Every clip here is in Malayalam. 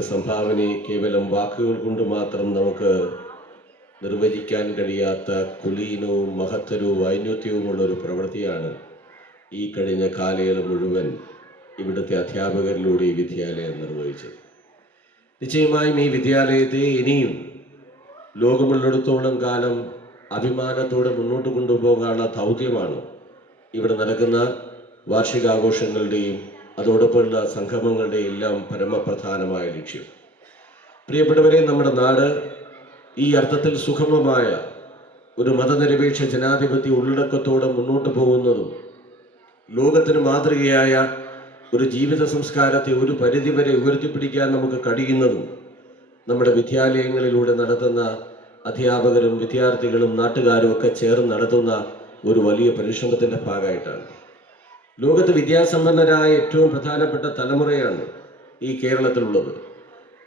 അദ്ദേഹത്തിൻ്റെ സംഭാവനയെ കേവലം വാക്കുകൾ കൊണ്ട് മാത്രം നമുക്ക് നിർവചിക്കാൻ കഴിയാത്ത കുലീനവും മഹത്തരവും ഔന്നത്യവുമുള്ള ഒരു പ്രവൃത്തിയാണ് ഈ കഴിഞ്ഞ കാലയളവ് മുഴുവൻ ഇവിടുത്തെ അധ്യാപകരിലൂടെ ഈ വിദ്യാലയം നിർവഹിച്ചത്. നിശ്ചയമായും ഈ വിദ്യാലയത്തെ ഇനിയും ലോകമുള്ളിടത്തോളം കാലം അഭിമാനത്തോടെ മുന്നോട്ട് കൊണ്ടുപോകാനുള്ള ദൗത്യമാണ് ഇവിടെ നടക്കുന്ന വാർഷികാഘോഷങ്ങളുടെയും അതോടൊപ്പമുള്ള സംഗമങ്ങളുടെയും എല്ലാം പരമപ്രധാനമായ ലക്ഷ്യം. പ്രിയപ്പെട്ടവരെ, നമ്മുടെ നാട് ഈ അർത്ഥത്തിൽ സുഗമമായ ഒരു മതനിരപേക്ഷ ജനാധിപത്യ ഉള്ളടക്കത്തോടെ മുന്നോട്ട് പോകുന്നതും ലോകത്തിന് മാതൃകയായ ഒരു ജീവിത സംസ്കാരത്തെ ഒരു പരിധിവരെ ഉയർത്തിപ്പിടിക്കാൻ നമുക്ക് കഴിയുന്നതും നമ്മുടെ വിദ്യാലയങ്ങളിലൂടെ നടത്തുന്ന അധ്യാപകരും വിദ്യാർത്ഥികളും നാട്ടുകാരും ഒക്കെ ചേർന്ന് നടത്തുന്ന ഒരു വലിയ പരിശ്രമത്തിൻ്റെ ഭാഗമായിട്ടാണ്. ലോകത്ത് വിദ്യാസമ്പന്നരായ ഏറ്റവും പ്രധാനപ്പെട്ട തലമുറയാണ് ഈ കേരളത്തിലുള്ളത്.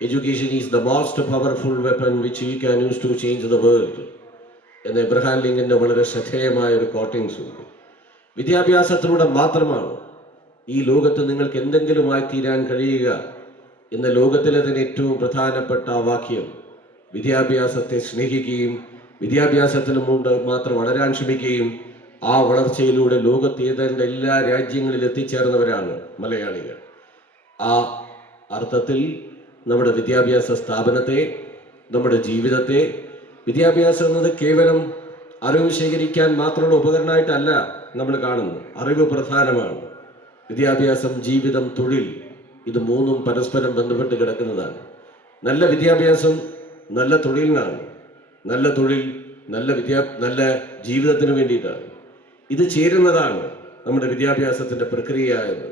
Education is the most powerful weapon which you can use to change the world എന്ന എബ്രഹാം ലിങ്കൻ്റെ വളരെ ശ്രദ്ധേയമായ ഒരു കോട്ടിങ്സ് ഉണ്ട്. വിദ്യാഭ്യാസത്തിലൂടെ മാത്രമാണ് ഈ ലോകത്ത് നിങ്ങൾക്ക് എന്തെങ്കിലുമായി തീരാൻ കഴിയുക എന്ന ലോകത്തിലെ തന്നെ ഏറ്റവും പ്രധാനപ്പെട്ട വാക്യം വിദ്യാഭ്യാസത്തെ സ്നേഹിക്കുകയും വിദ്യാഭ്യാസത്തിന് മുമ്പ് മാത്രം വളരാൻ ശ്രമിക്കുകയും ആ വളർച്ചയിലൂടെ ലോകത്തേതേണ്ട എല്ലാ രാജ്യങ്ങളിലും എത്തിച്ചേർന്നവരാണ് മലയാളികൾ. ആ അർത്ഥത്തിൽ നമ്മുടെ വിദ്യാഭ്യാസ സ്ഥാപനത്തെ, നമ്മുടെ ജീവിതത്തെ, വിദ്യാഭ്യാസം എന്നത് കേവലം അറിവ് ശേഖരിക്കാൻ മാത്രമുള്ള ഉപകരണമായിട്ടല്ല നമ്മൾ കാണുന്നത്. അറിവ് പ്രധാനമാണ്. വിദ്യാഭ്യാസം, ജീവിതം, തൊഴിൽ, ഇത് മൂന്നും പരസ്പരം ബന്ധപ്പെട്ട് കിടക്കുന്നതാണ്. നല്ല വിദ്യാഭ്യാസം നല്ല തൊഴിലിനാണ്, നല്ല തൊഴിൽ നല്ല ജീവിതത്തിന് വേണ്ടിയിട്ടാണ്. ഇത് ചേരുന്നതാണ് നമ്മുടെ വിദ്യാഭ്യാസത്തിൻ്റെ പ്രക്രിയ എന്നത്.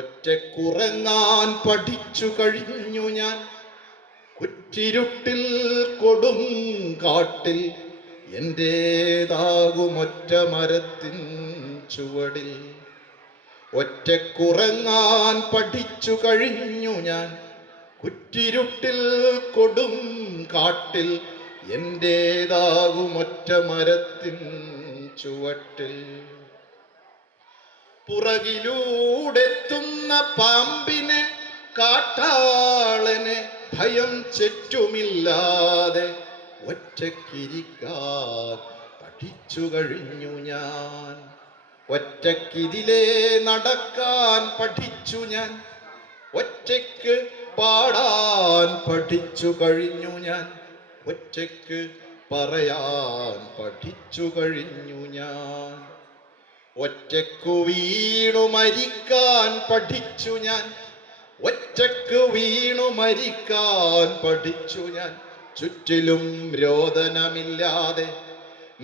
ഒറ്റക്കുറങ്ങാൻ പഠിച്ചു കഴിഞ്ഞു ഞാൻ, കുറ്റിരുട്ടിൽ കൊടും കാട്ടിൽ എന്റേതാകുമൊറ്റ മരത്തിൻ ചുവടിൽ. ഒറ്റക്കുറങ്ങാൻ പഠിച്ചു കഴിഞ്ഞു ഞാൻ, കുറ്റിരുട്ടിൽ കൊടും കാട്ടിൽ എന്റേതാകുമൊറ്റ മരത്തിൻ ചുവട്ടിൽ. പുറകിലൂടെത്തുന്ന പാമ്പിനെ, കാട്ടാളനെ ഭയം ചെറ്റുമില്ലാതെ ഒറ്റക്കിരിക്കാൻ പഠിച്ചു കഴിഞ്ഞു ഞാൻ. ഒറ്റക്കിതിലേ നടക്കാൻ പഠിച്ചു ഞാൻ, ഒറ്റയ്ക്ക് പാടാൻ പഠിച്ചു കഴിഞ്ഞു ഞാൻ, ഒറ്റയ്ക്ക് പറയാൻ പഠിച്ചു കഴിഞ്ഞു ഞാൻ. ഒറ്റയ്ക്കു വീണു മരിക്കാൻ പഠിച്ചു ഞാൻ, ഒറ്റയ്ക്ക് വീണു മരിക്കാൻ പഠിച്ചു ഞാൻ. ചുറ്റിലും രോദനമില്ലാതെ,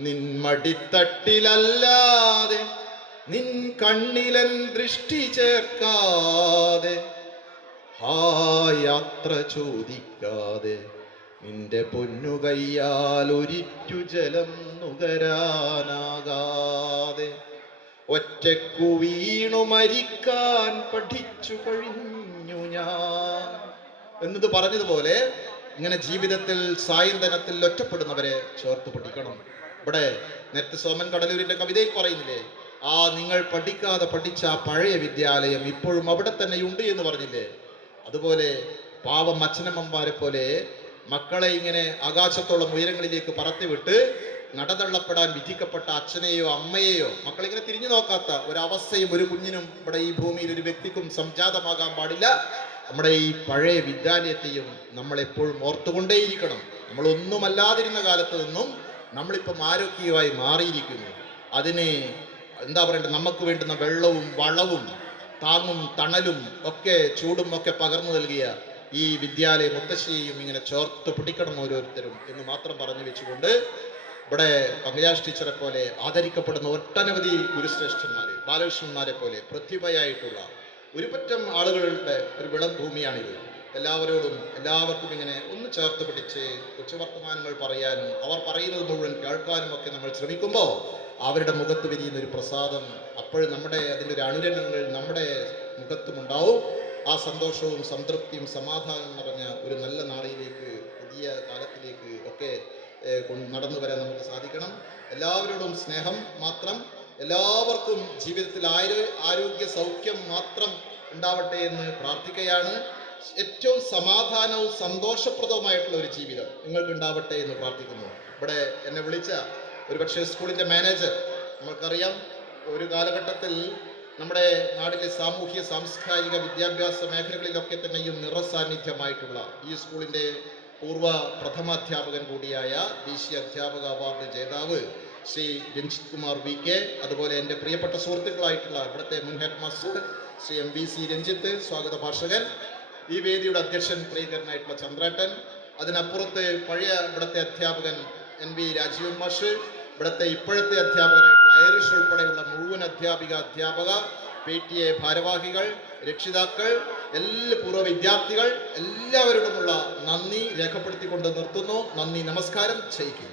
നിൻ മടിത്തട്ടിലല്ലാതെ, നിൻ കണ്ണിലൻ ദൃഷ്ടി ചേർക്കാതെ, ആ യാത്ര ചോദിക്കാതെ, നിന്റെ പൊന്നുകയ്യാൽ ഒരിറ്റു ജലം നുകരാനാകാതെ, ഒറ്റയ്ക്കു വീണു മരിക്കാൻ പഠിച്ചു കഴിഞ്ഞു ഞാൻ എന്നത് പറഞ്ഞതുപോലെ ഇങ്ങനെ ജീവിതത്തിൽ സായന്തനത്തിൽ ഒറ്റപ്പെടുന്നവരെ ചേർത്ത് പഠിക്കണം. ഇവിടെ നേരത്തെ സോമൻ കടലൂരിന്റെ കവിതയിൽ പറയുന്നില്ലേ, ആ നിങ്ങൾ പഠിക്കാതെ പഠിച്ച ആ പഴയ വിദ്യാലയം ഇപ്പോഴും അവിടെ തന്നെയുണ്ട് എന്ന് പറഞ്ഞില്ലേ. അതുപോലെ പാവം അച്ഛനമ്മമാരെ പോലെ മക്കളെ ഇങ്ങനെ ആകാശത്തോളം ഉയരങ്ങളിലേക്ക് പറത്തിവിട്ട് നടതള്ളപ്പെടാൻ വിധിക്കപ്പെട്ട അച്ഛനെയോ അമ്മയെയോ മക്കളിങ്ങനെ തിരിഞ്ഞു നോക്കാത്ത ഒരവസ്ഥയും ഒരു കുഞ്ഞിനും ഇവിടെ ഈ ഭൂമിയിൽ ഒരു വ്യക്തിക്കും സംജാതമാകാൻ പാടില്ല. നമ്മുടെ ഈ പഴയ വിദ്യാലയത്തെയും നമ്മളെപ്പോഴും ഓർത്തുകൊണ്ടേയിരിക്കണം. നമ്മളൊന്നുമല്ലാതിരുന്ന കാലത്ത് നിന്നും നമ്മളിപ്പം ആരോഗ്യമായി മാറിയിരിക്കുന്നു. അതിന് എന്താ പറയണ്ടത്, നമുക്ക് വേണ്ടുന്ന വെള്ളവും വളവും താങ്ങും തണലും ഒക്കെ ചൂടും ഒക്കെ പകർന്നു നൽകിയ ഈ വിദ്യാലയ മുത്തശ്ശിയെയും ഇങ്ങനെ ചേർത്ത് പിടിക്കണം ഓരോരുത്തരും എന്ന് മാത്രം പറഞ്ഞു വെച്ചുകൊണ്ട് ഇവിടെ പങ്കജാഷ് ടീച്ചറെ പോലെ ആദരിക്കപ്പെടുന്ന ഒട്ടനവധി ഗുരുശ്രേഷ്ഠന്മാരെ, ബാലകൃഷ്ണന്മാരെ പോലെ പ്രതിഭയായിട്ടുള്ള ഒരു പറ്റം ആളുകളുടെ ഒരു വിളം ഭൂമിയാണിത്. എല്ലാവർക്കും ഇങ്ങനെ ഒന്ന് ചേർത്ത് പിടിച്ച് കൊച്ചുവർത്തമാനങ്ങൾ പറയാനും അവർ പറയുന്നത് മുഴുവൻ കേൾക്കാനും ഒക്കെ നമ്മൾ ശ്രമിക്കുമ്പോൾ അവരുടെ മുഖത്ത് വിരിയുന്ന ഒരു പ്രസാദം, അപ്പോഴും അതിൻ്റെ ഒരു അനുരണനങ്ങൾ നമ്മുടെ മുഖത്തുമുണ്ടാവും. ആ സന്തോഷവും സംതൃപ്തിയും സമാധാനം നിറഞ്ഞ ഒരു നല്ല നാളിലേക്ക്, പുതിയ കാലത്തിലേക്ക് ഒക്കെ നടന്നു വരാൻ നമുക്ക് സാധിക്കണം. എല്ലാവരോടും സ്നേഹം മാത്രം, എല്ലാവർക്കും ജീവിതത്തിൽ ആരോഗ്യ സൗഖ്യം മാത്രം ഉണ്ടാവട്ടെ എന്ന് പ്രാർത്ഥിക്കുകയാണ്. ഏറ്റവും സമാധാനവും സന്തോഷപ്രദവുമായിട്ടുള്ള ഒരു ജീവിതം നിങ്ങൾക്ക് ഉണ്ടാവട്ടെ എന്ന് പ്രാർത്ഥിക്കുന്നു. ഇവിടെ എന്നെ വിളിച്ച ഒരുപക്ഷെ സ്കൂളിൻ്റെ മാനേജർ, നമ്മൾക്കറിയാം ഒരു കാലഘട്ടത്തിൽ നമ്മുടെ നാട്ടിലെ സാമൂഹ്യ സാംസ്കാരിക വിദ്യാഭ്യാസ മേഖലകളിലൊക്കെ തന്നെയും നിറസാന്നിധ്യമായിട്ടുള്ള ഈ സ്കൂളിൻ്റെ പൂർവ്വ പ്രഥമാധ്യാപകൻ കൂടിയായ ദേശീയ അധ്യാപക അവാർഡ് ജേതാവ് ശ്രീ രഞ്ജിത് കുമാർ VK, അതുപോലെ എൻ്റെ പ്രിയപ്പെട്ട സുഹൃത്തുക്കളായിട്ടുള്ള ഇവിടുത്തെ മുൻ head master Shri MBC Ranjith, സ്വാഗത ഭാഷകൻ, ഈ വേദിയുടെ അധ്യക്ഷൻ പ്രിയങ്കരനായിട്ടുള്ള ചന്ദ്രേട്ടൻ, അതിനപ്പുറത്ത് പഴയ ഇവിടുത്തെ അധ്യാപകൻ NV രാജീവൻ മാഷ്, ഇവിടുത്തെ ഇപ്പോഴത്തെ അധ്യാപകരായിട്ടുള്ള ഐറിഷ് ഉൾപ്പെടെയുള്ള മുഴുവൻ അധ്യാപക PTA ഭാരവാഹികൾ, രക്ഷിതാക്കൾ, എല്ലാ പൂർവ്വ വിദ്യാർത്ഥികൾ, എല്ലാവരോടുമുള്ള നന്ദി രേഖപ്പെടുത്തിക്കൊണ്ട് നിർത്തുന്നു. നന്ദി, നമസ്കാരം, ജയ്.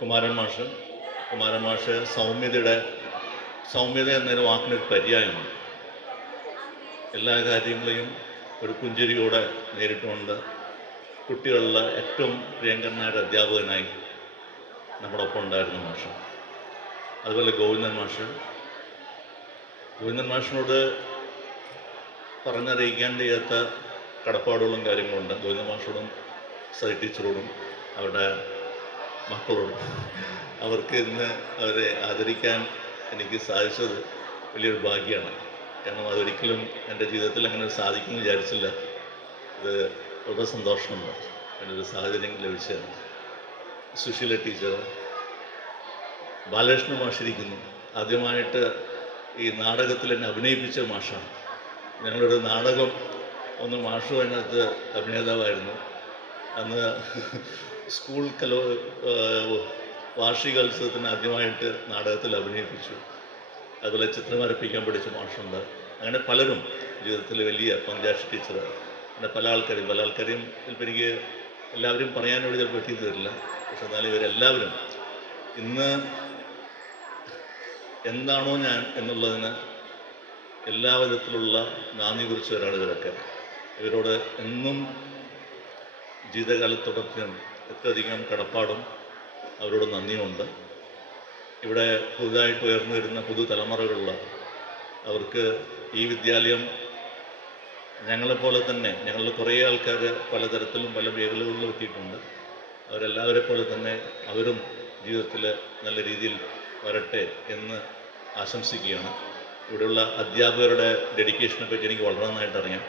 കുമാരൻ മാഷ് സൗമ്യത എന്നൊരു വാക്കിനൊരു പര്യായമാണ്. എല്ലാ കാര്യങ്ങളെയും ഒരു പുഞ്ചിരിയോടെ നേരിട്ടുകൊണ്ട് കുട്ടികളിലെ ഏറ്റവും പ്രിയങ്കരനായ അധ്യാപകനായി നമ്മുടെ ഒപ്പം ഉണ്ടായിരുന്ന മാഷ്. അതുപോലെ ഗോവിന്ദൻ മാഷിനോട് പറഞ്ഞറിയിക്കാൻ കഴിയാത്ത കടപ്പാടുകളും കാര്യങ്ങളുണ്ട്. ഗോവിന്ദൻ മാഷോടും സൈ ടീച്ചറോടും അവരുടെ മക്കളോടും. അവർക്ക് ഇന്ന് അവരെ ആദരിക്കാൻ എനിക്ക് സാധിച്ചത് വലിയൊരു ഭാഗ്യമാണ്. കാരണം അതൊരിക്കലും എൻ്റെ ജീവിതത്തിൽ അങ്ങനെ സാധിക്കുമെന്ന് വിചാരിച്ചില്ല. ഇത് വളരെ സന്തോഷമുണ്ട്. അങ്ങനൊരു സാഹചര്യം ലഭിച്ചതാണ്. സുശീല ടീച്ചർ, ബാലകൃഷ്ണ മാഷിരിക്കുന്നു. ആദ്യമായിട്ട് ഈ നാടകത്തിൽ എന്നെ അഭിനയിപ്പിച്ച മാഷാണ്. ഞങ്ങളൊരു നാടകം മാഷു അതിനകത്ത് അഭിനേതാവായിരുന്നു. അന്ന് സ്കൂൾ വാർഷികോത്സവത്തിന് ആദ്യമായിട്ട് നാടകത്തിൽ അഭിനയിപ്പിച്ചു. അതുപോലെ ചിത്രം വരപ്പിക്കാൻ പഠിച്ച മാഷുണ്ട്. അങ്ങനെ പലരും ജീവിതത്തിൽ വലിയ പങ്കാശി ടീച്ചർ, അങ്ങനെ പല ആൾക്കാരെയും ചിലപ്പോൾ എനിക്ക് എല്ലാവരും പറയാനോട് ചിലപ്പോൾ പറ്റിയെന്ന് വരില്ല. പക്ഷെ എന്നാലും ഇവരെല്ലാവരും ഇന്ന് എന്താണോ ഞാൻ എന്നുള്ളതിന് എല്ലാ വിധത്തിലുള്ള നാന്ദി കുറിച്ചവരാണ് ഇവരൊക്കെ. ഇവരോട് എന്നും ജീവിതകാലത്തോടൊപ്പം എത്രയധികം കടപ്പാടും അവരോട് നന്ദിയുമുണ്ട്. ഇവിടെ പുതുതായിട്ട് ഉയർന്നു വരുന്ന പുതുതലമുറകളിൽ അവർക്ക് ഈ വിദ്യാലയം ഞങ്ങളെപ്പോലെ തന്നെ, ഞങ്ങളിൽ കുറേ ആൾക്കാർ പലതരത്തിലും പല മേഖലകളിലും എത്തിയിട്ടുണ്ട്. അവരെല്ലാവരെ പോലെ തന്നെ അവരും ജീവിതത്തിൽ നല്ല രീതിയിൽ വരട്ടെ എന്ന് ആശംസിക്കുകയാണ്. ഇവിടെയുള്ള അധ്യാപകരുടെ ഡെഡിക്കേഷനെ പറ്റി എനിക്ക് വളരെ നന്നായിട്ട് അറിയാം.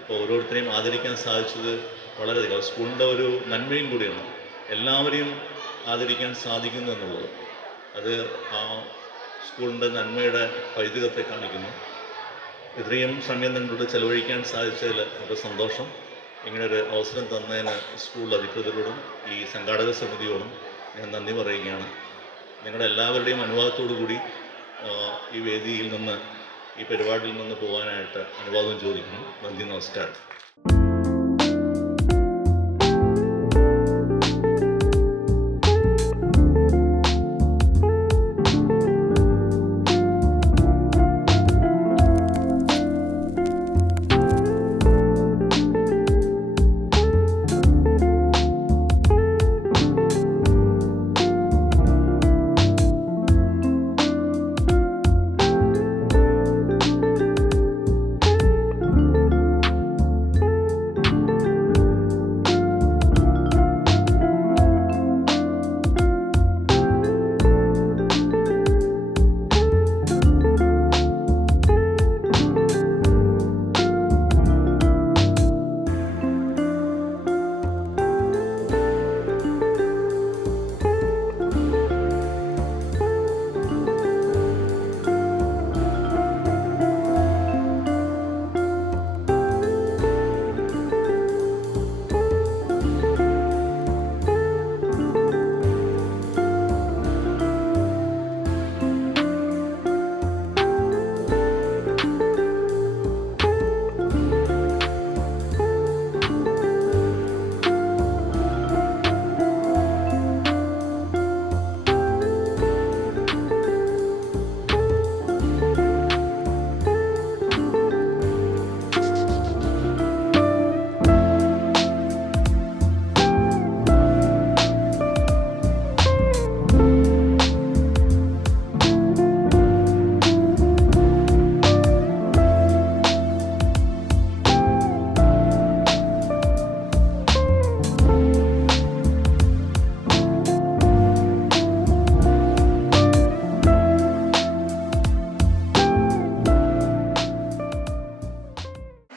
ഇപ്പോൾ ഓരോരുത്തരെയും ആദരിക്കാൻ സാധിച്ചത് വളരെയധികം സ്കൂളിൻ്റെ ഒരു നന്മയും കൂടിയാണ്. എല്ലാവരെയും ആദരിക്കാൻ സാധിക്കുന്നു എന്നുള്ളത് അത് ആ സ്കൂളിൻ്റെ നന്മയുടെ പൈതൃകത്തെ കാണിക്കുന്നു. ഇത്രയും സമയം നിങ്ങളോട് ചെലവഴിക്കാൻ സാധിച്ചതിൽ വളരെ സന്തോഷം. ഇങ്ങനൊരു അവസരം തന്നതിന് സ്കൂൾ അധികൃതരോടും ഈ സംഘാടക സമിതിയോടും ഞാൻ നന്ദി പറയുകയാണ്. നിങ്ങളുടെ എല്ലാവരുടെയും അനുവാദത്തോടു കൂടി ഈ വേദിയിൽ നിന്ന്, ഈ പരിപാടിയിൽ നിന്ന് പോകാനായിട്ട് അനുവാദം ചോദിക്കുന്നു. നന്ദി, നമസ്കാരം.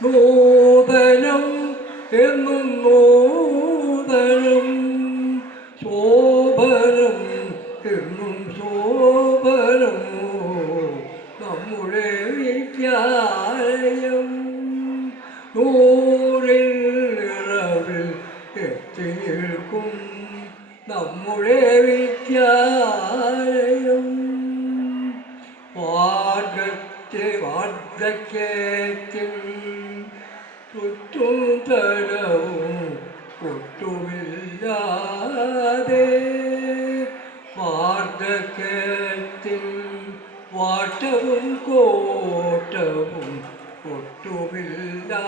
നൂതനം എന്നും നൂതനം, ശോഭനം എന്നും ശോഭനം നമ്മുടെ വിദ്യാലയം. നൂറിൽ നിറവിൽ എത്തി നിൽക്കും നമ്മുടെ വിദ്യാലയം. വാർദ്ധക്യത്തിൽ ചുറ്റും തരവും ഒട്ടുമില്ലാതെ മാനവും കോട്ടവും ഒട്ടുമില്ലാതെ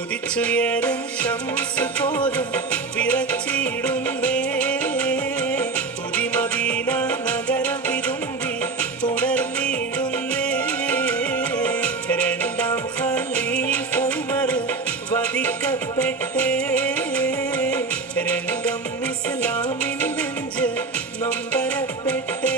ഉദിച്ചുയരും ശംസ് പോലും വിറച്ചിടുന്നേ പുതിമദീന നഗരം വിതുമ്പി ഉണർന്നിടുന്നേ രണ്ടാം ഖലീഫ ഉമർ വധിക്കപ്പെട്ടേ രംഗം ഇസ്ലാമിൻ നെഞ്ച് നൊമ്പരപ്പെട്ടേ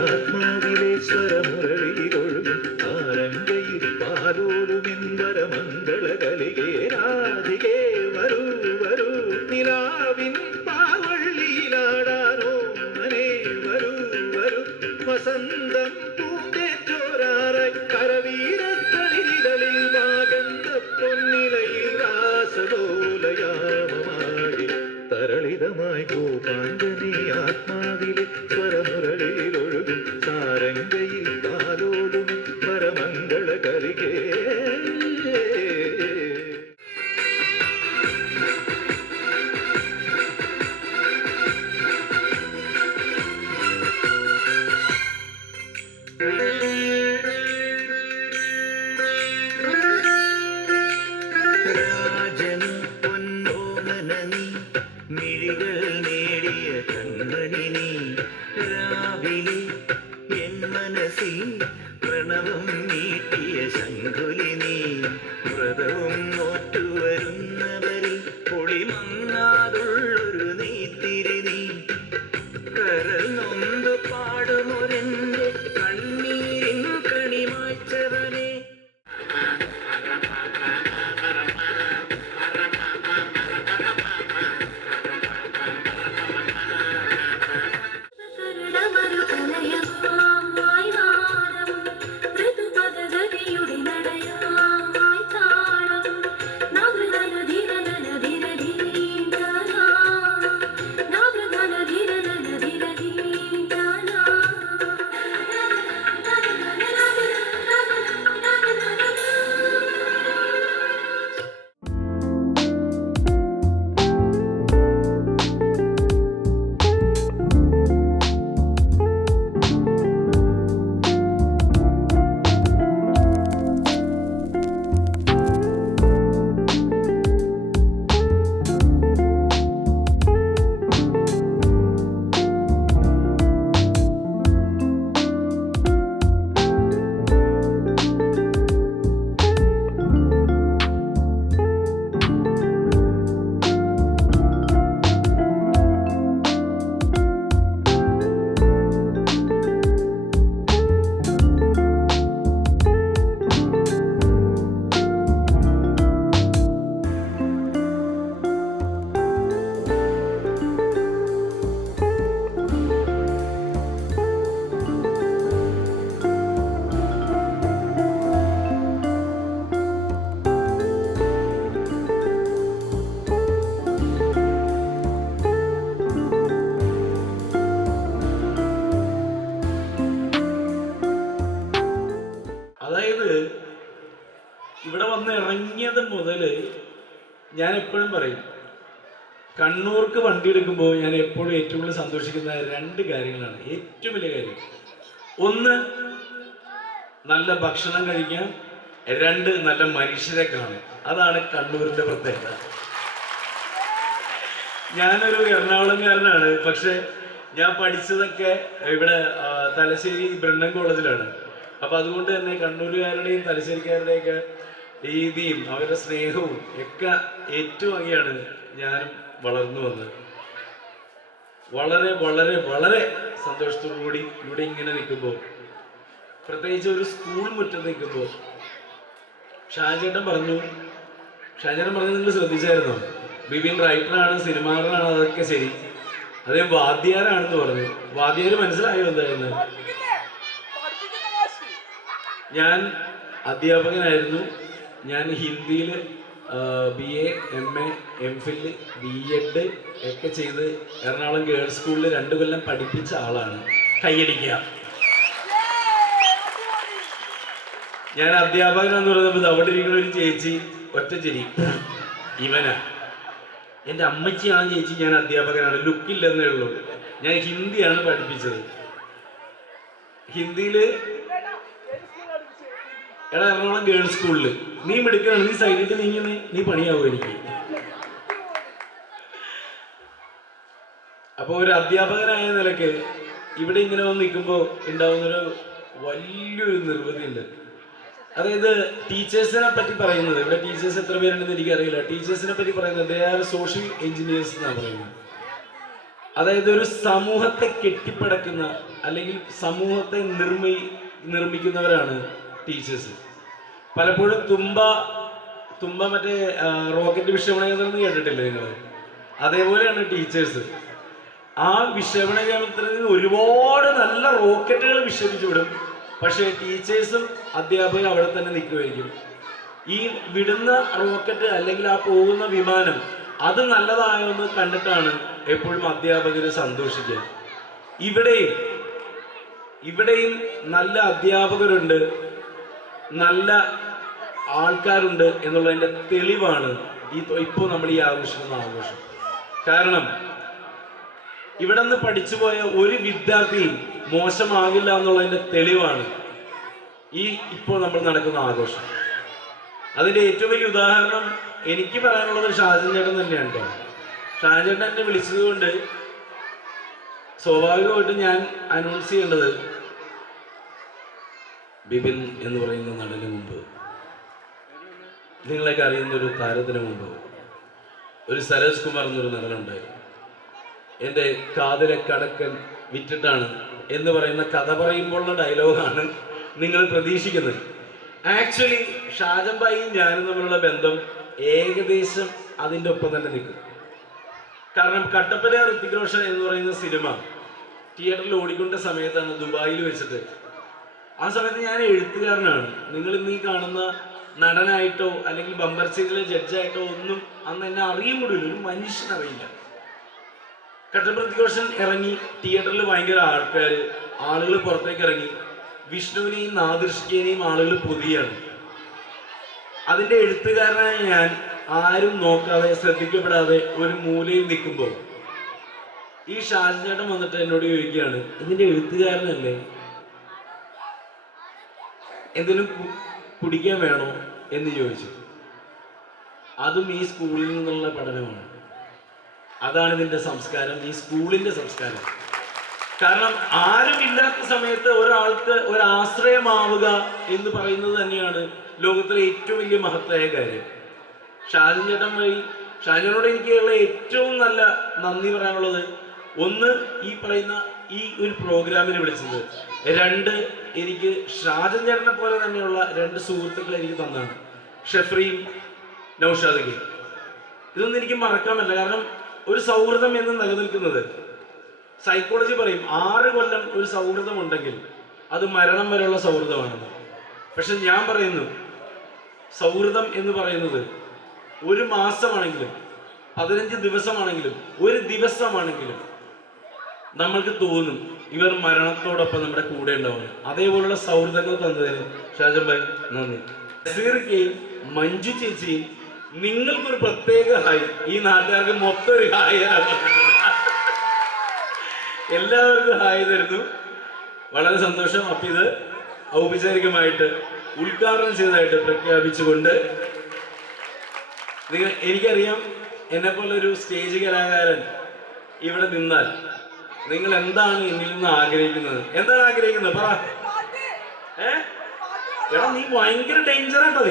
ആത്മാവിലെ സ്വരമുരളികൊഴുകും ആരംഗയിൽ പാലോടുമിൻവരമംഗളകലികേ രാധികേ വരൂ വരൂ നിലാവിൻ പാവള്ളിയിലാടാനോ മനെ വരൂ വരൂ വസന്തം പൂന്തേറ്റോരാറായി കരവീരത്തളിരിടലിൽ മാകന്ത പൊന്നിലയിൽ രാസലോലയാമമായി തരളിതമായി ഗോപാഞ്ജലി ആത്മാവിലെ സ്വരമുരളിയിലൊഴുകും സാരംഗയിൽ ഞാൻ എപ്പോഴും പറയും, കണ്ണൂർക്ക് വണ്ടി എടുക്കുമ്പോൾ ഞാൻ എപ്പോഴും ഏറ്റവും കൂടുതൽ സന്തോഷിക്കുന്ന 2 കാര്യങ്ങളാണ്. ഏറ്റവും വലിയ കാര്യം, ഒന്ന് നല്ല ഭക്ഷണം കഴിക്കാം, 2 നല്ല മനുഷ്യരെ കാണാം. അതാണ് കണ്ണൂരിന്റെ പ്രത്യേകത. ഞാനൊരു എറണാകുളംകാരനാണ്, പക്ഷെ ഞാൻ പഠിച്ചതൊക്കെ ഇവിടെ തലശ്ശേരി ബ്രണ്ണൻ കോളേജിലാണ്. അപ്പൊ അതുകൊണ്ട് തന്നെ കണ്ണൂരുകാരുടെയും തലശ്ശേരിക്കാരുടെയൊക്കെ രീതിയും അവരുടെ സ്നേഹവും ഒക്കെ ഏറ്റുവാങ്ങിയാണ് ഞാനും വളർന്നു വന്നത്. വളരെ വളരെ വളരെ സന്തോഷത്തോടു കൂടി ഇവിടെ ഇങ്ങനെ നിൽക്കുമ്പോൾ, പ്രത്യേകിച്ച് ഒരു സ്കൂൾ മുറ്റത്ത് നിൽക്കുമ്പോൾ, ഷാജേട്ടൻ പറഞ്ഞു നിങ്ങൾ ശ്രദ്ധിച്ചായിരുന്നോ, ബിബിൻ റൈറ്ററാണ്, സിനിമാകാരനാണ്, അതൊക്കെ ശരി, അദ്ദേഹം വാദ്യാരാണെന്ന് പറഞ്ഞു. വാദ്യാര് മനസ്സിലായോ എന്തായിരുന്നു? ഞാൻ അധ്യാപകനായിരുന്നു. ഞാൻ ഹിന്ദിയിൽ BA, MA, MPhil, B.Ed ഒക്കെ ചെയ്ത് എറണാകുളം ഗേൾസ് സ്കൂളിൽ 2 കൊല്ലം പഠിപ്പിച്ച ആളാണ്. കൈയടിക്കുക. ഞാൻ അധ്യാപകനാന്ന് പറയുമ്പോൾ അവിടെ ഇരിക്കുന്ന ഒരു ചേച്ചി ഒറ്റ ചിരി, ഇവനാ എൻ്റെ അമ്മച്ചിയാണ് ചേച്ചി, ഞാൻ അധ്യാപകനാണ്, ലുക്കില്ലെന്നേ ഉള്ളൂ. ഞാൻ ഹിന്ദിയാണ് പഠിപ്പിച്ചത്. ഹിന്ദിയിൽ എറണാകുളം ഗേൾസ് സ്കൂളിൽ. നീ മിടുക്കാണ്, നീ സൈഡിട്ട് നീങ്ങുന്നേ, നീ പണിയാവും എനിക്ക്. അപ്പോൾ ഒരു അധ്യാപകനായ നിലയ്ക്ക് ഇവിടെ ഇങ്ങനെ വന്ന് നിൽക്കുമ്പോൾ ഉണ്ടാവുന്നൊരു വലിയൊരു നിർവൃതിയുണ്ട്. അതായത് ടീച്ചേഴ്സിനെ പറ്റി പറയുന്നത്, ഇവിടെ ടീച്ചേഴ്സ് എത്ര പേരുണ്ടെന്ന് എനിക്കറിയില്ല, ടീച്ചേഴ്സിനെ പറ്റി പറയുന്നത് ദേ ആർ സോഷ്യൽ എഞ്ചിനീയേഴ്സ് എന്നാണ് പറയുന്നത്. അതായത് ഒരു സമൂഹത്തെ കെട്ടിപ്പടക്കുന്ന അല്ലെങ്കിൽ സമൂഹത്തെ നിർമ്മിക്കുന്നവരാണ് ടീച്ചേഴ്സ്. പലപ്പോഴും തുമ്പ മറ്റേ റോക്കറ്റ് വിക്ഷേപണ കേട്ടിട്ടില്ലേ നിങ്ങൾ? അതേപോലെയാണ് ടീച്ചേഴ്സ്. ആ വിക്ഷേപണ കേന്ദ്രത്തിൽ നിന്ന് ഒരുപാട് നല്ല റോക്കറ്റുകൾ വിക്ഷേപിച്ചു വിടും, പക്ഷേ ടീച്ചേഴ്സും അധ്യാപകരും അവിടെ തന്നെ നിൽക്കുമായിരിക്കും. ഈ വിടുന്ന റോക്കറ്റ് അല്ലെങ്കിൽ ആ പോകുന്ന വിമാനം അത് നല്ലതായെന്ന് കണ്ടിട്ടാണ് എപ്പോഴും അധ്യാപകർ സന്തോഷിക്കുക. ഇവിടെയും നല്ല അധ്യാപകരുണ്ട്, നല്ല ആൾക്കാരുണ്ട് എന്നുള്ളതിൻ്റെ തെളിവാണ് ഇപ്പോൾ നമ്മൾ ഈ ആഘോഷിക്കുന്ന ആഘോഷം. കാരണം ഇവിടെ നിന്ന് പഠിച്ചുപോയ ഒരു വിദ്യാർത്ഥിയും മോശമാകില്ല എന്നുള്ളതിൻ്റെ തെളിവാണ് ഇപ്പോൾ നമ്മൾ നടക്കുന്ന ആഘോഷം. അതിൻ്റെ ഏറ്റവും വലിയ ഉദാഹരണം എനിക്ക് പറയാനുള്ളത് ഷാജൻ ചേട്ടൻ തന്നെയാണ് കേട്ടോ. ഷാജൻ ചേട്ടൻ എന്നെ വിളിച്ചത് കൊണ്ട് സ്വാഭാവികമായിട്ടും ഞാൻ അനൗൺസ് ചെയ്യേണ്ടത് ബിബിൻ എന്ന് പറയുന്ന നടന് മുമ്പ്, നിങ്ങളൊക്കെ അറിയുന്ന ഒരു താരത്തിന് മുമ്പ് ഒരു സരോജ് കുമാർ എന്നൊരു നടനുണ്ടായിരുന്നു. എൻ്റെ കാതിലെ കടക്കൻ വിറ്റിട്ടാണ് എന്ന് പറയുന്ന കഥ പറയുമ്പോഴുള്ള ഡയലോഗാണ് നിങ്ങൾ പ്രതീക്ഷിക്കുന്നത്. ആക്ച്വലി ഷാജൻ ഭായിയും ഞാനും തമ്മിലുള്ള ബന്ധം ഏകദേശം അതിൻ്റെ ഒപ്പം തന്നെ നിൽക്കും. കാരണം കട്ടപ്പന ഋത്തിക് റോഷൻ എന്ന് പറയുന്ന സിനിമ തിയേറ്ററിൽ ഓടിക്കൊണ്ട സമയത്താണ് ദുബായിൽ വെച്ചിട്ട്. ആ സമയത്ത് ഞാൻ എഴുത്തുകാരനാണ്. നിങ്ങൾ ഇന്ന് ഈ കാണുന്ന നടനായിട്ടോ അല്ലെങ്കിൽ ബമ്പർ സീരിയലിലെ ജഡ്ജായിട്ടോ ഒന്നും അന്ന് എന്നെ അറിയും കൂടില്ല, ഒരു മനുഷ്യനറിയില്ല. കട്ടപ്പന ഋത്തിക് റോഷൻ ഇറങ്ങി, തിയേറ്ററിൽ ഭയങ്കര ആളുകൾ പുറത്തേക്ക് ഇറങ്ങി, വിഷ്ണുവിനെയും നാദിർഷിക്കേനെയും ആളുകൾ പൊതിയാണ്. അതിൻ്റെ എഴുത്തുകാരനായ ഞാൻ ആരും നോക്കാതെ ശ്രദ്ധിക്കപ്പെടാതെ ഒരു മൂലയിൽ നിൽക്കുമ്പോൾ ഈ ഷാജൻ ചേട്ടൻ വന്നിട്ട് എന്നോട് ചോദിക്കുകയാണ്, ഇതിൻ്റെ എഴുത്തുകാരനല്ലേ, എന്തെങ്കിലും കുടിക്കാൻ വേണോ എന്ന് ചോദിച്ചു. അതും ഈ സ്കൂളിൽ നിന്നുള്ള പഠനമാണ്. അതാണ് ഇതിൻ്റെ സംസ്കാരം, ഈ സ്കൂളിൻ്റെ സംസ്കാരം. കാരണം ആരുമില്ലാത്ത സമയത്ത് ഒരാൾക്ക് ഒരാശ്രയമാവുക എന്ന് പറയുന്നത് തന്നെയാണ് ലോകത്തിലെ ഏറ്റവും വലിയ മഹത്തായ കാര്യം. ഷാജൻ ചേട്ടൻ വഴി ഷാജനോട് എനിക്കുള്ള ഏറ്റവും നല്ല നന്ദി പറയാനുള്ളത്, ഒന്ന് ഈ പറയുന്ന ഈ ഒരു പ്രോഗ്രാമിന് വിളിച്ചത്, 2 എനിക്ക് ഷാജൻ ചേട്ടനെ പോലെ തന്നെയുള്ള 2 സുഹൃത്തുക്കൾ എനിക്ക് തന്നാണ്, ഷെഫ്രിയും നൗഷാദൊക്കെ. ഇതൊന്നും എനിക്ക് മറക്കാൻ പറ്റില്ല. കാരണം ഒരു സൗഹൃദം എന്ന് നിലനിൽക്കുന്നത്, സൈക്കോളജി പറയും 6 കൊല്ലം ഒരു സൗഹൃദം ഉണ്ടെങ്കിൽ അത് മരണം വരെയുള്ള സൗഹൃദമാണെന്ന്. പക്ഷെ ഞാൻ പറയുന്നു, സൗഹൃദം എന്ന് പറയുന്നത് 1 മാസമാണെങ്കിലും 15 ദിവസമാണെങ്കിലും 1 ദിവസമാണെങ്കിലും നമ്മൾക്ക് തോന്നും ഇവർ മരണത്തോടൊപ്പം നമ്മുടെ കൂടെ ഉണ്ടാവുന്നു. അതേപോലുള്ള സൗഹൃദങ്ങൾ തന്നതിന് ഷാജൻ ഭായി നന്ദി. നസീർക്കയും മഞ്ജു ചേച്ചിയും നിങ്ങൾക്കൊരു പ്രത്യേക ഹായ്, ഈ നാട്ടുകാർക്ക് മൊത്തം ഒരു ഹായ്. എല്ലാവർക്കും ഹായ് തരുന്നു. വളരെ സന്തോഷം. അപ്പം ഇത് ഔപചാരികമായിട്ട് ഉദ്ഘാടനം ചെയ്തതായിട്ട് പ്രഖ്യാപിച്ചുകൊണ്ട് എനിക്കറിയാം, എന്നെപ്പോലൊരു സ്റ്റേജ് കലാകാരൻ ഇവിടെ നിന്നാൽ നിങ്ങൾ എന്താണ് എന്നിൽ നിന്ന് ആഗ്രഹിക്കുന്നത്? എന്താണ് ആഗ്രഹിക്കുന്നത്? പറ. എടാ നീ ഭയങ്കര ഡേഞ്ചറാട്ടോ.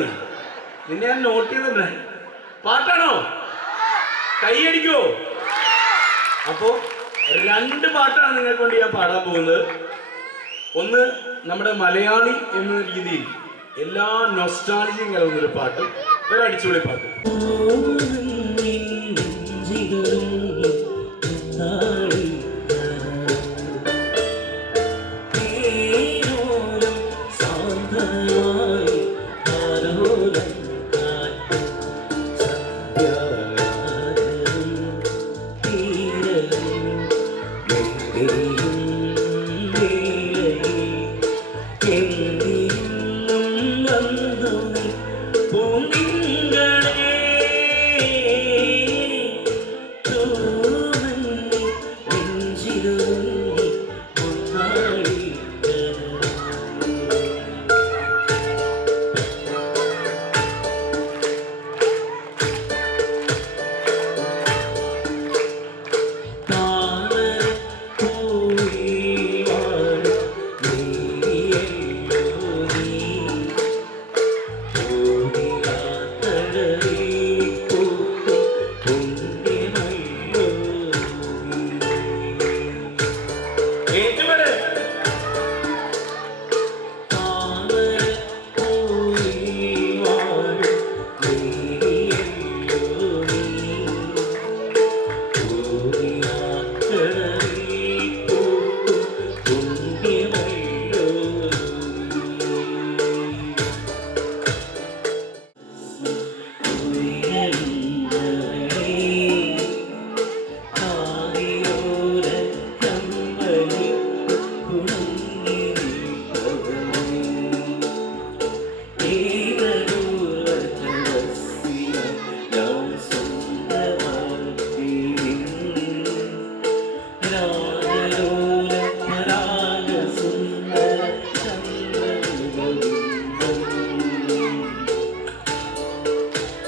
നിന്നെ ഞാൻ നോട്ട് ചെയ്തേ. പാട്ടാണോ? കൈയടിക്കോ? അപ്പോ 2 പാട്ടാണ് നിങ്ങൾക്ക് വേണ്ടി ഞാൻ പാടാൻ പോകുന്നത്. ഒന്ന് നമ്മുടെ മലയാളി എന്ന രീതിയിൽ എല്ലാ നൊസ്റ്റാൾജിയും കലർന്നൊരു പാട്ട്, ഒരു അടിച്ചുപൊളി പാട്ട്.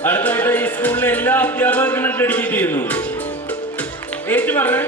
അടുത്തായിട്ട് ഈ സ്കൂളിലെ എല്ലാ അധ്യാപകർക്കും ഡെഡിക്കേറ്റ് ചെയ്യുന്നു. ഏറ്റു പറഞ്ഞേ.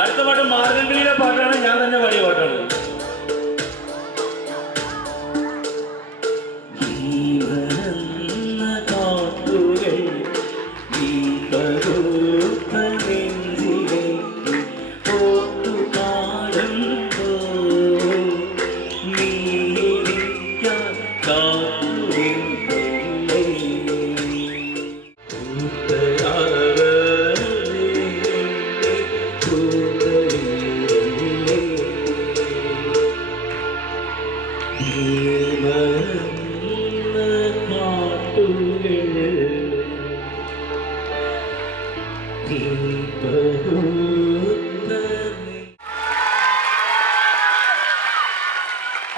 അടുത്ത പാട്ട് മാർഗംകളിയിലെ പാട്ടാണ്, ഞാൻ തന്നെ പാടിയ പാട്ടാണ്.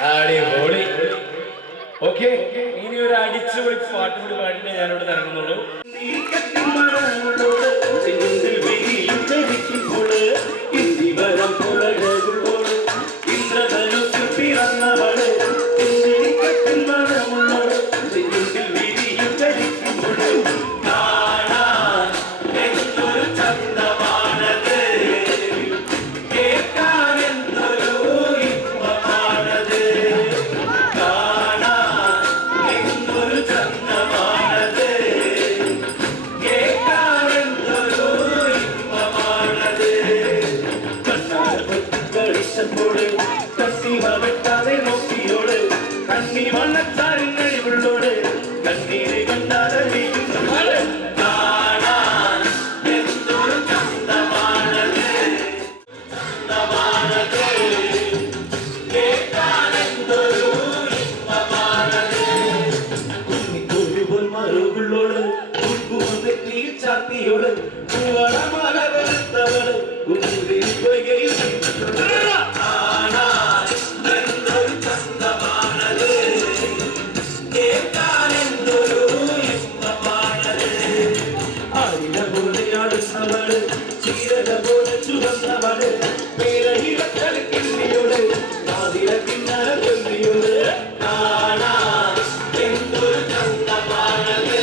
അടിപൊളി. ഓക്കെ, ഇനി ഒരു അടിച്ചുപൊളി പാട്ട് കൂടി പാടിയിട്ട് ഞാനിവിടെ ഇറങ്ങുന്നുള്ളൂ. പൂവളമല വെളുത്തവള് കുന്തിരി പൊയ്കയിൽ എന്തൊരു ചന്തമാണത് കേൾക്കാനെന്തൊരു ഇമ്പമാണത് ആയില പോലെ ആടുന്നവള് ചീരക പോലെ ചുവന്നവള് പേരയിടത്തൽ കിണ്ടിയോട് കാതില കിണ്ണര ചൊല്ലിയോട് എന്തൊരു ചന്തമാണത്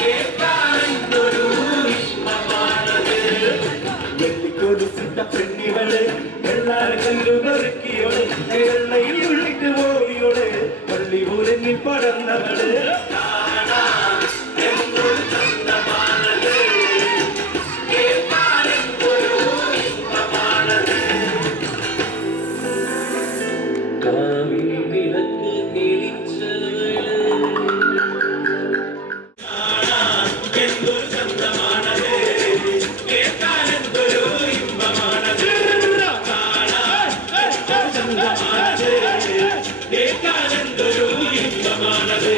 കേൾക്കാനെന്തൊരു ഇമ്പമാണത് വെള്ളിക്കൊടുത്തിട്ട പെണ്ണിവള് എല്ലാരും കല്ലു പെറുക്കിയോട് വെള്ളയിൽ ഉള്ളിട്ട് പോയോട് പള്ളി പോലെ നീ പടർന്നവള് എന്തൊരു ചന്തമാണത് കേൾക്കാനെന്തൊരു ഇമ്പമാണത് കാവിൽ വിളക്ക് തെളിച്ചവള് എന്തൊരു ചന്തമാണത് കേൾക്കാനെന്തൊരു ഇമ്പമാണത് ചന്തമാണത് കേൾക്കാനെന്തൊരു ഇമ്പമാണത്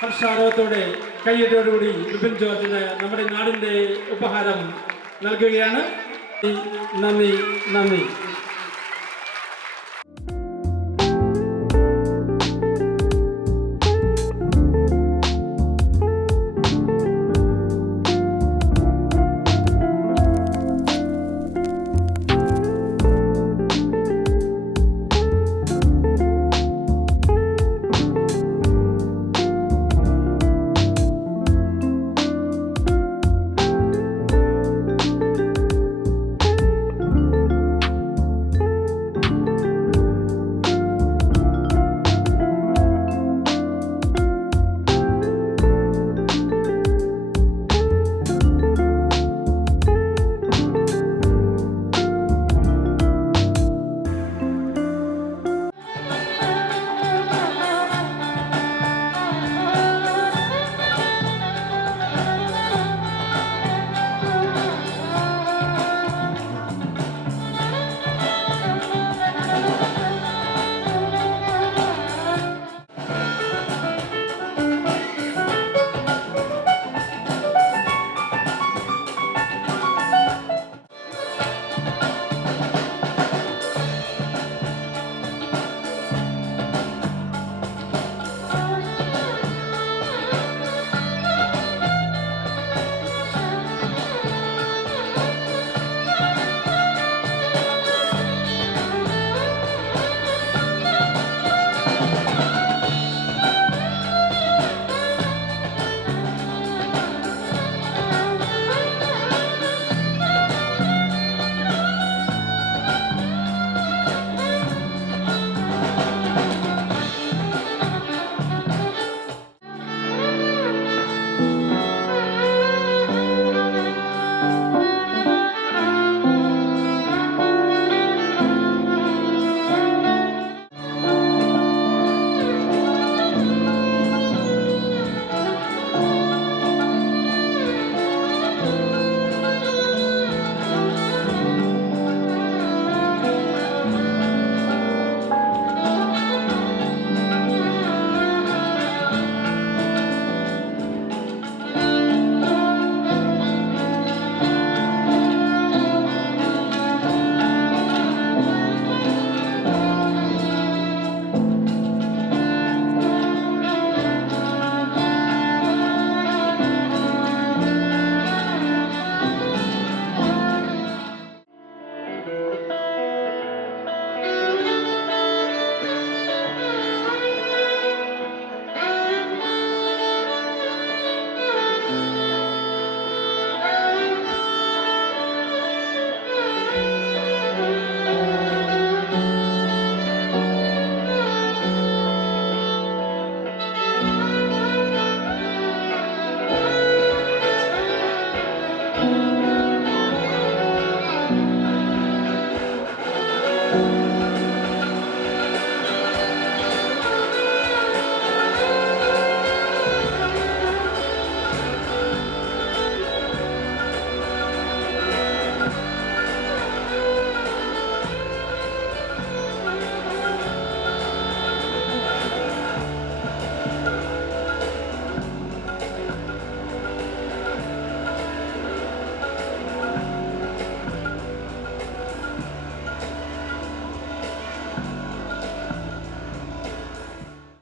ഹർഷാരവത്തോടെ കയ്യറ്റോടുകൂടി വിപിൻ ജോർജിന് നമ്മുടെ നാടിൻ്റെ ഉപഹാരം നൽകുകയാണ്. നന്ദി.